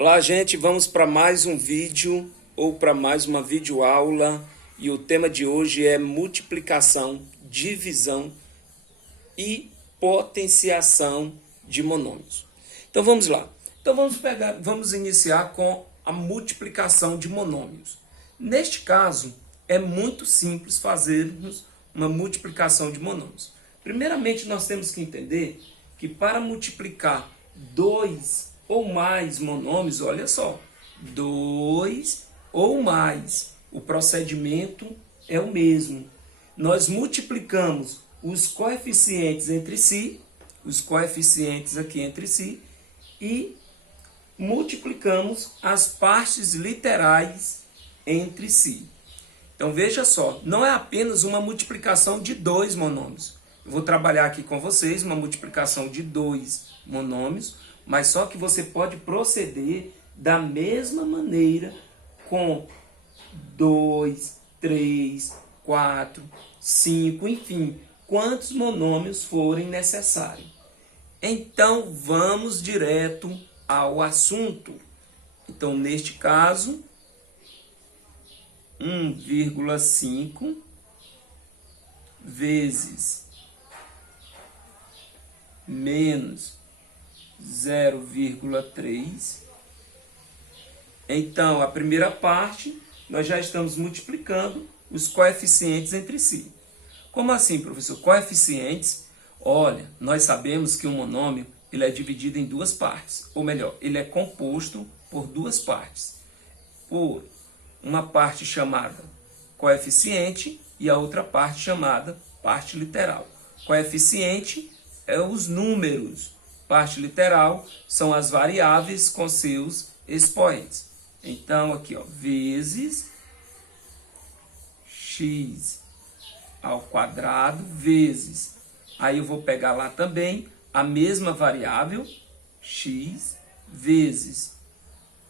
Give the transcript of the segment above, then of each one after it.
Olá, gente, vamos para mais um vídeo ou para mais uma videoaula e o tema de hoje é multiplicação, divisão e potenciação de monômios. Então vamos lá. Então vamos iniciar com a multiplicação de monômios. Neste caso, é muito simples fazermos uma multiplicação de monômios. Primeiramente, nós temos que entender que para multiplicar dois ou mais monômios, olha só, 2 ou mais, o procedimento é o mesmo. Nós multiplicamos os coeficientes entre si, os coeficientes aqui entre si, e multiplicamos as partes literais entre si. Então veja só, não é apenas uma multiplicação de dois monômios. Eu vou trabalhar aqui com vocês uma multiplicação de dois monômios, mas só que você pode proceder da mesma maneira com 2, 3, 4, 5, enfim, quantos monômios forem necessários. Então, vamos direto ao assunto. Então, neste caso, 1,5 vezes menos 0,3. Então, a primeira parte, nós já estamos multiplicando os coeficientes entre si. Como assim, professor? Coeficientes, olha, nós sabemos que um monômio ele é dividido em duas partes. Ou melhor, ele é composto por duas partes. Por uma parte chamada coeficiente e a outra parte chamada parte literal. Coeficiente é os números. Parte literal são as variáveis com seus expoentes. Então, aqui, ó, vezes x ao quadrado vezes. Aí eu vou pegar lá também a mesma variável, x, vezes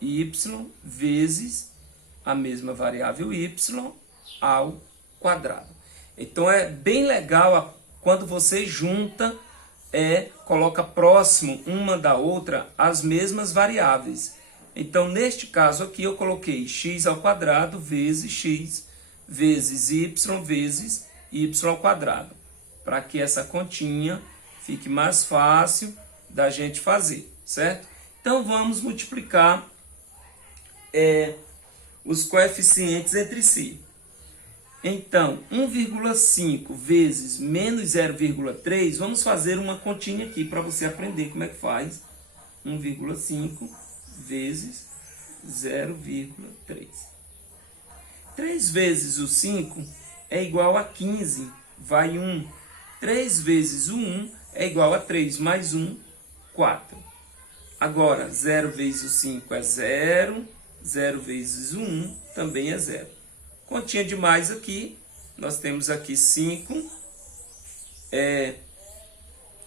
y, vezes a mesma variável y ao quadrado. Então, é bem legal quando você junta coloca próximo uma da outra as mesmas variáveis. Então, neste caso aqui, eu coloquei x ao quadrado vezes x vezes y ao quadrado, para que essa continha fique mais fácil da gente fazer, certo? Então, vamos multiplicar os coeficientes entre si. Então, 1,5 vezes menos 0,3, vamos fazer uma continha aqui para você aprender como é que faz. 1,5 vezes 0,3. 3 vezes o 5 é igual a 15, vai 1. 3 vezes o 1 é igual a 3, mais 1, 4. Agora, 0 vezes o 5 é 0, 0 vezes o 1 também é 0. Continha de mais aqui, nós temos aqui 5,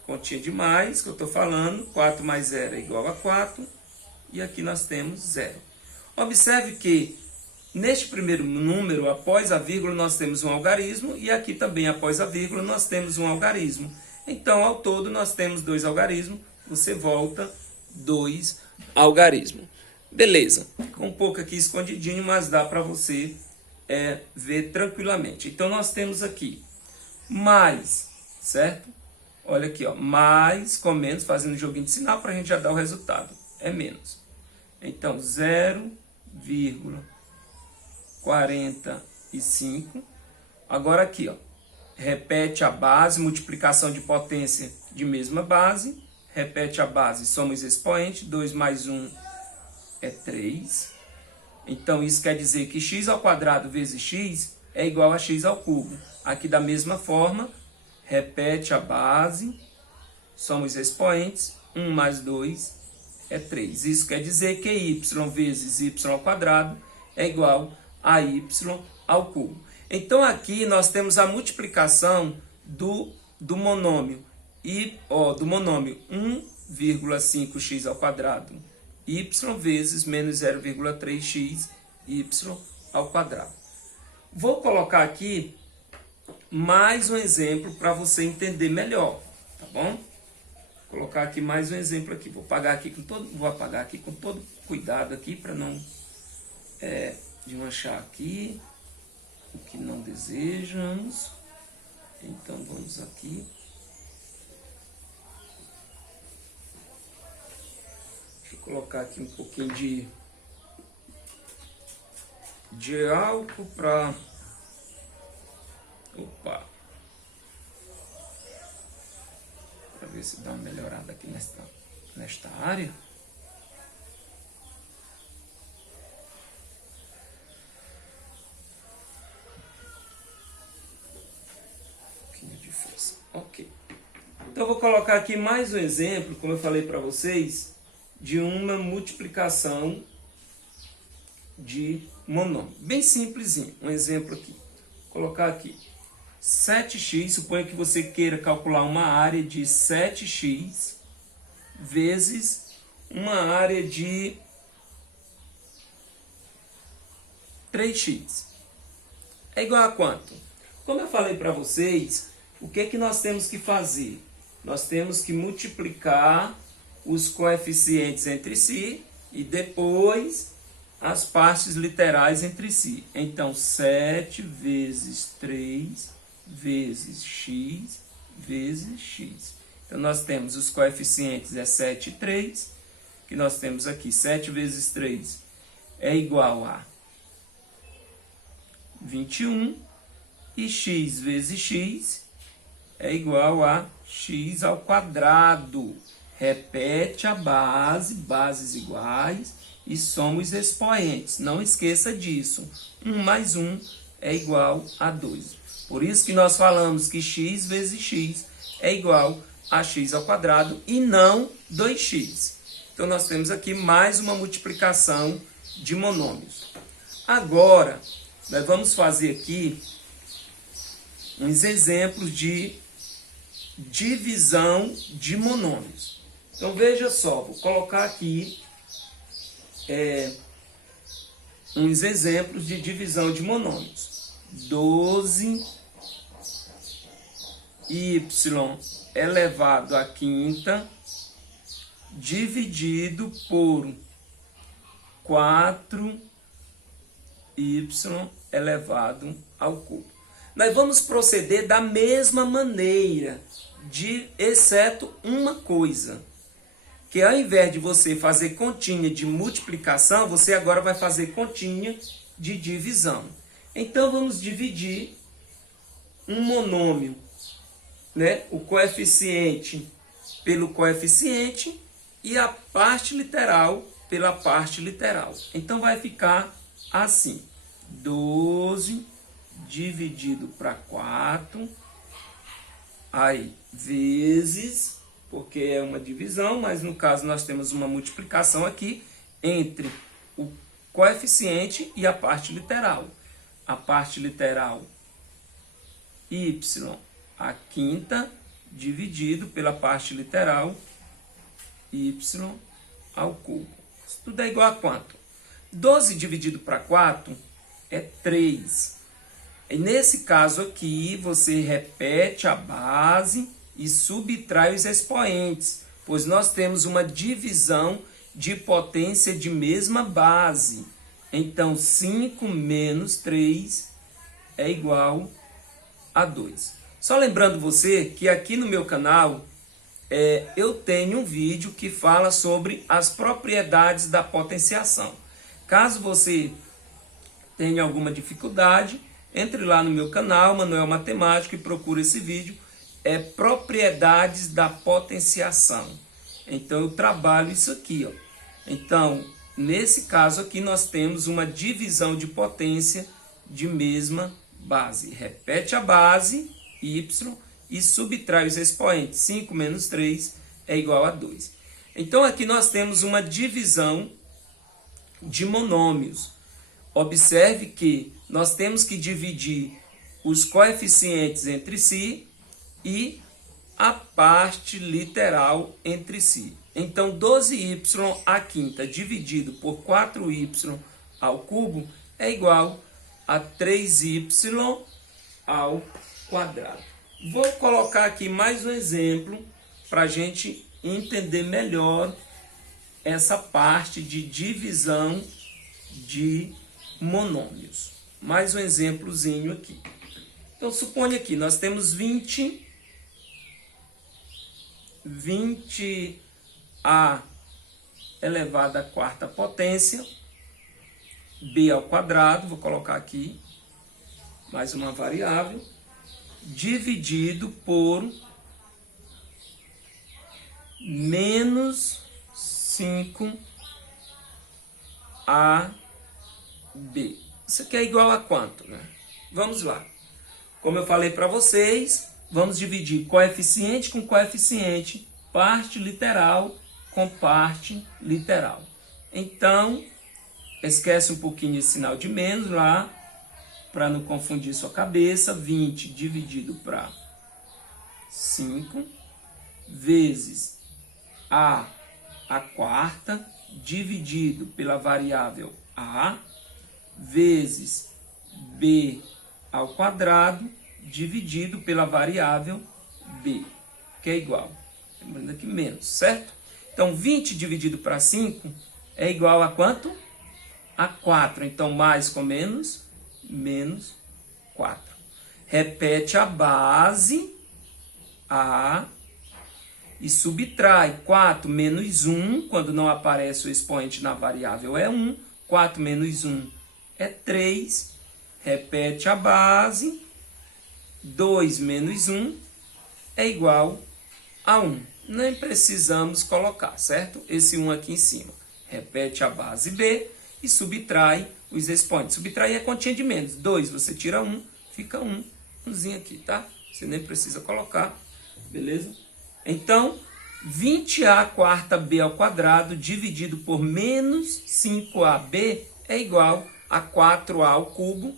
continha de mais, que eu estou falando, 4 mais 0 é igual a 4, e aqui nós temos 0. Observe que, neste primeiro número, após a vírgula, nós temos um algarismo, e aqui também, após a vírgula, nós temos um algarismo. Então, ao todo, nós temos 2 algarismos, você volta 2 algarismos. Beleza, ficou um pouco aqui escondidinho, mas dá para você ver tranquilamente. Então, nós temos aqui mais, certo? Olha aqui, ó, mais com menos, fazendo um joguinho de sinal para a gente já dar o resultado. É menos. Então, 0,45. Agora aqui, ó, repete a base, multiplicação de potência de mesma base. Repete a base, soma os expoentes. 2 mais 1 é 3. Então, isso quer dizer que x ao quadrado vezes x é igual a x ao cubo. Aqui, da mesma forma, repete a base, soma os expoentes, 1 mais 2 é 3. Isso quer dizer que y vezes y ao quadrado é igual a y ao cubo. Então, aqui nós temos a multiplicação do monômio, do monômio 1,5x ao quadrado y vezes menos 0,3x y ao quadrado. Vou colocar aqui mais um exemplo para você entender melhor, tá bom? Vou colocar aqui mais um exemplo aqui. Vou apagar aqui com todo cuidado aqui para não desmanchar aqui o que não desejamos. Então vamos aqui. Deixa eu colocar aqui um pouquinho de álcool para... Opa! Para ver se dá uma melhorada aqui nesta área. Um pouquinho de força. Ok. Então eu vou colocar aqui mais um exemplo, como eu falei para vocês, de uma multiplicação de monômio. Bem simplesinho. Um exemplo aqui. Vou colocar aqui 7x, suponha que você queira calcular uma área de 7x vezes uma área de 3x. É igual a quanto? Como eu falei para vocês, o que nós temos que fazer? Nós temos que multiplicar os coeficientes entre si e depois as partes literais entre si. Então, 7 vezes 3 vezes x vezes x. Então, nós temos os coeficientes é 7 e 3, que nós temos aqui 7 vezes 3 é igual a 21, e x vezes x é igual a x ao quadrado. Repete a base, bases iguais, e soma os expoentes. Não esqueça disso. 1 mais 1 é igual a 2. Por isso que nós falamos que x vezes x é igual a x ao quadrado e não 2x. Então, nós temos aqui mais uma multiplicação de monômios. Agora, nós vamos fazer aqui uns exemplos de divisão de monômios. Então, veja só, vou colocar aqui uns exemplos de divisão de monômios. 12y elevado à quinta dividido por 4y elevado ao cubo. Nós vamos proceder da mesma maneira, exceto uma coisa, que ao invés de você fazer continha de multiplicação, você agora vai fazer continha de divisão. Então, vamos dividir um monômio, né? O coeficiente pelo coeficiente e a parte literal pela parte literal. Então, vai ficar assim, 12 dividido para 4, aí, vezes, porque é uma divisão, mas no caso nós temos uma multiplicação aqui entre o coeficiente e a parte literal. A parte literal, y à quinta, dividido pela parte literal, y ao cubo. Isso tudo é igual a quanto? 12 dividido para 4 é 3. E nesse caso aqui, você repete a base e subtrai os expoentes, pois nós temos uma divisão de potência de mesma base. Então, 5 menos 3 é igual a 2. Só lembrando você que aqui no meu canal eu tenho um vídeo que fala sobre as propriedades da potenciação. Caso você tenha alguma dificuldade, entre lá no meu canal, Manuel Matemático, e procure esse vídeo. Propriedades da potenciação. Então, eu trabalho isso aqui, ó. Então, nesse caso aqui, nós temos uma divisão de potência de mesma base. Repete a base, y, e subtrai os expoentes. 5 menos 3 é igual a 2. Então, aqui nós temos uma divisão de monômios. Observe que nós temos que dividir os coeficientes entre si e a parte literal entre si. Então, 12y à quinta dividido por 4y ao cubo é igual a 3y ao quadrado. Vou colocar aqui mais um exemplo para a gente entender melhor essa parte de divisão de monômios. Mais um exemplozinho aqui. Então, suponha aqui, nós temos 20 a elevado à quarta potência, b ao quadrado, vou colocar aqui mais uma variável, dividido por menos 5ab. Isso aqui é igual a quanto, né? Vamos lá. Como eu falei para vocês, vamos dividir coeficiente com coeficiente, parte literal com parte literal. Então, esquece um pouquinho esse sinal de menos lá, para não confundir sua cabeça. 20 dividido para 5 vezes a quarta dividido pela variável a vezes b ao quadrado dividido pela variável b, que é igual, lembrando aqui menos, certo? Então 20 dividido para 5 é igual a quanto? A 4. Então mais com menos, menos 4. Repete a base a e subtrai 4 menos 1, quando não aparece o expoente na variável é 1, 4 menos 1 é 3, repete a base, 2 menos 1 é igual a 1. Nem precisamos colocar, certo? Esse 1 aqui em cima. Repete a base b e subtrai os expoentes. Subtrair é continha de menos. 2, você tira 1, fica 1. Umzinho aqui, tá? Você nem precisa colocar, beleza? Então, 20a quarta b ao quadrado dividido por menos 5ab é igual a 4a ao cubo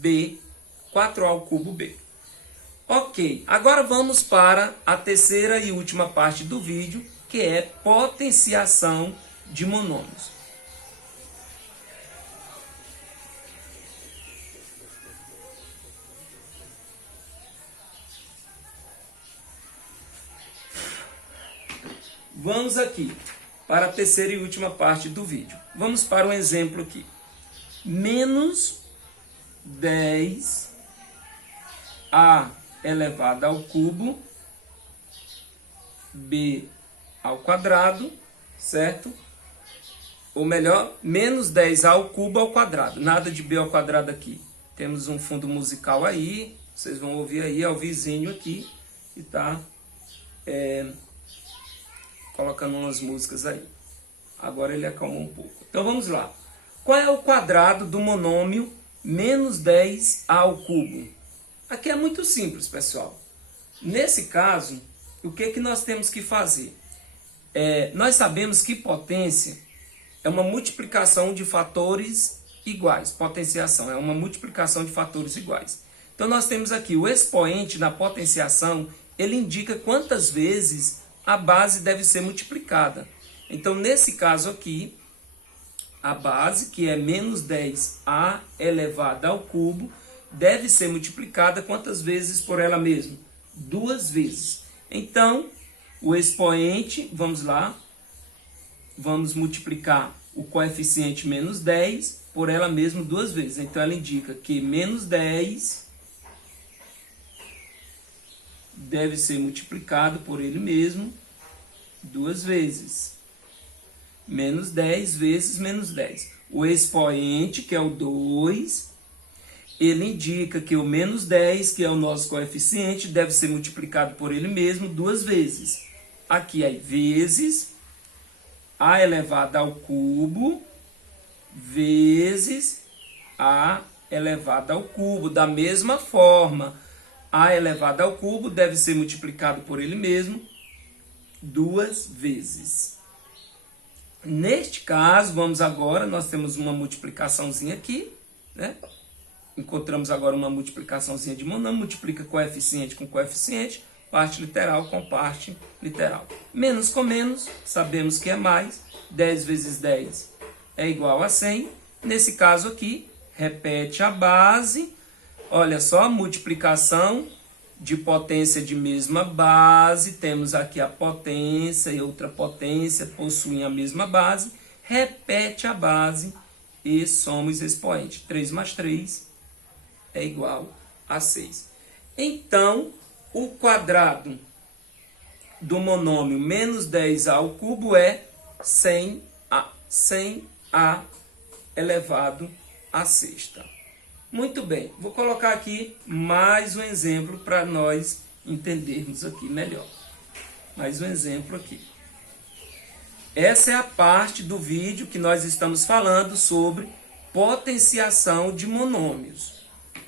b, 4a ao cubo b. Ok, agora vamos para a terceira e última parte do vídeo, que é potenciação de monômios. Vamos aqui para a terceira e última parte do vídeo. Vamos para um exemplo aqui. Menos 10a elevado ao cubo b ao quadrado, certo? Ou melhor, menos 10a ao cubo ao quadrado. Nada de b ao quadrado aqui. Temos um fundo musical aí, vocês vão ouvir aí, é o vizinho aqui, que está colocando umas músicas aí. Agora ele acalmou um pouco. Então vamos lá. Qual é o quadrado do monômio menos 10a ao cubo? Aqui é muito simples, pessoal. Nesse caso, o que nós temos que fazer? Nós sabemos que potência é uma multiplicação de fatores iguais. Potenciação é uma multiplicação de fatores iguais. Então nós temos aqui o expoente na potenciação, ele indica quantas vezes a base deve ser multiplicada. Então nesse caso aqui, a base, que é menos 10a elevado ao cubo, deve ser multiplicada quantas vezes por ela mesma? 2 vezes. Então, o expoente, vamos lá, vamos multiplicar o coeficiente menos 10 por ela mesma 2 vezes. Então, ela indica que menos 10 deve ser multiplicado por ele mesmo 2 vezes. Menos 10 vezes menos 10. O expoente, que é o 2, ele indica que o menos 10, que é o nosso coeficiente, deve ser multiplicado por ele mesmo 2 vezes. Aqui é vezes a elevado ao cubo vezes a elevado ao cubo. Da mesma forma, a elevado ao cubo deve ser multiplicado por ele mesmo 2 vezes. Neste caso, vamos agora, nós temos uma multiplicaçãozinha aqui, né? Encontramos agora uma multiplicaçãozinha de monômio, multiplica coeficiente com coeficiente, parte literal com parte literal. Menos com menos, sabemos que é mais, 10 vezes 10 é igual a 100. Nesse caso aqui, repete a base, olha só, multiplicação de potência de mesma base, temos aqui a potência e outra potência, possuem a mesma base, repete a base e soma os expoentes. 3 mais 3 é igual a 6. Então, o quadrado do monômio menos 10a ao cubo é 100a elevado à sexta. Muito bem, vou colocar aqui mais um exemplo para nós entendermos aqui melhor. Mais um exemplo aqui. Essa é a parte do vídeo que nós estamos falando sobre potenciação de monômios.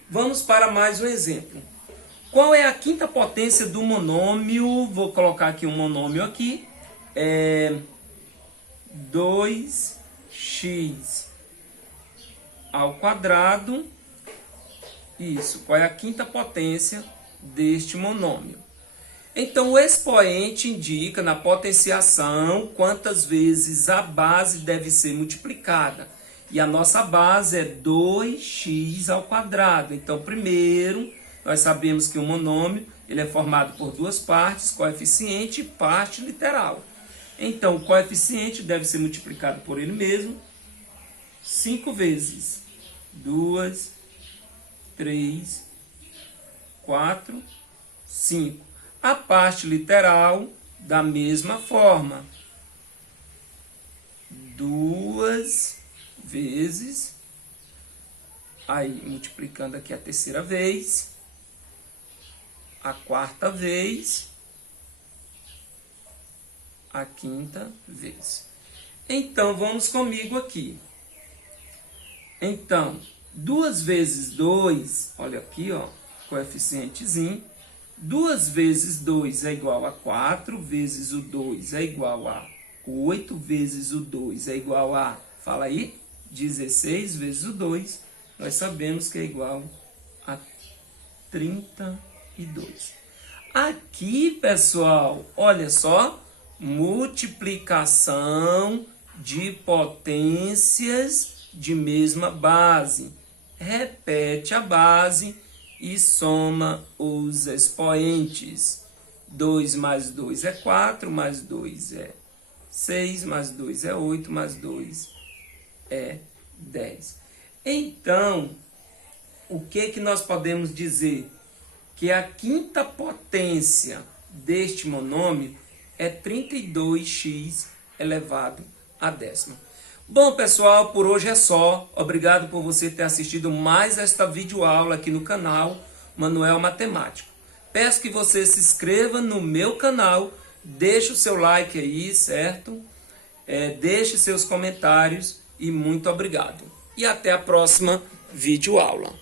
Vamos para mais um exemplo. Qual é a quinta potência do monômio? Vou colocar aqui um monômio aqui. É 2x ao quadrado. Isso, qual é a quinta potência deste monômio? Então, o expoente indica na potenciação quantas vezes a base deve ser multiplicada. E a nossa base é 2x ao quadrado. Então, primeiro, nós sabemos que o monômio ele é formado por duas partes, coeficiente e parte literal. Então, o coeficiente deve ser multiplicado por ele mesmo 5 vezes. 2, 3, 4, 5. A parte literal, da mesma forma. 2 vezes. Aí, multiplicando aqui a terceira vez. A quarta vez. A quinta vez. Então, vamos comigo aqui. Então, 2 vezes 2, olha aqui, ó, coeficientezinho. 2 vezes 2 é igual a 4, vezes o 2 é igual a 8, vezes o 2 é igual a, fala aí, 16 vezes o 2, nós sabemos que é igual a 32. Aqui, pessoal, olha só, multiplicação de potências de mesma base. Repete a base e soma os expoentes. 2 mais 2 é 4, mais 2 é 6, mais 2 é 8, mais 2 é 10. Então, o que nós podemos dizer? Que a quinta potência deste monômio é 32x elevado à décima. Bom, pessoal, por hoje é só. Obrigado por você ter assistido mais esta videoaula aqui no canal Manuel Matemático. Peço que você se inscreva no meu canal, deixe o seu like aí, certo? Deixe seus comentários e muito obrigado. E até a próxima videoaula.